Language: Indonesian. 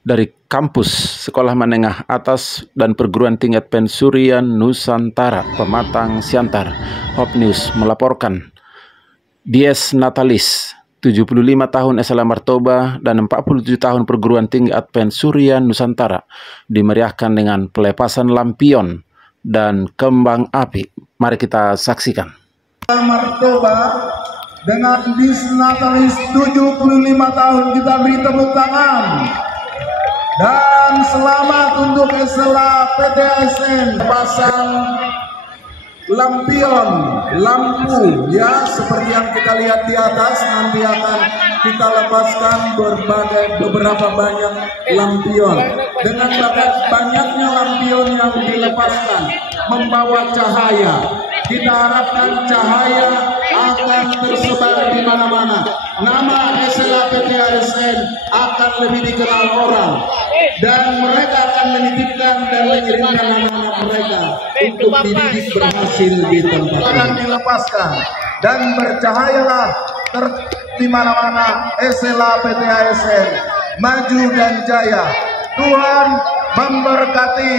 Dari kampus Sekolah Menengah Atas dan Perguruan Tinggi Pensurian Nusantara, Pematang Siantar, Hope News melaporkan Dies Natalis, 75 tahun SLA Martoba dan 47 tahun Perguruan Tinggi Pensurian Nusantara dimeriahkan dengan pelepasan lampion dan kembang api. Mari kita saksikan. Martoba dengan Dies Natalis 75 tahun, kita beri tepuk tangan. Dan selamat untuk SLA PTASN pasang lampion, lampu ya, seperti yang kita lihat di atas. Nanti akan kita lepaskan beberapa banyak lampion. Dengan banyaknya lampion yang dilepaskan membawa cahaya, kita harapkan cahaya akan tersebar di mana-mana. Nama SLA PTASN akan lebih dikenal orang, dan mereka akan menitipkan dan mengirimkan anak-anak mereka untuk dididik berhasil di tempat yang dilepaskan, dan bercahayalah di mana-mana SLA PTASN maju dan jaya. Tuhan memberkati.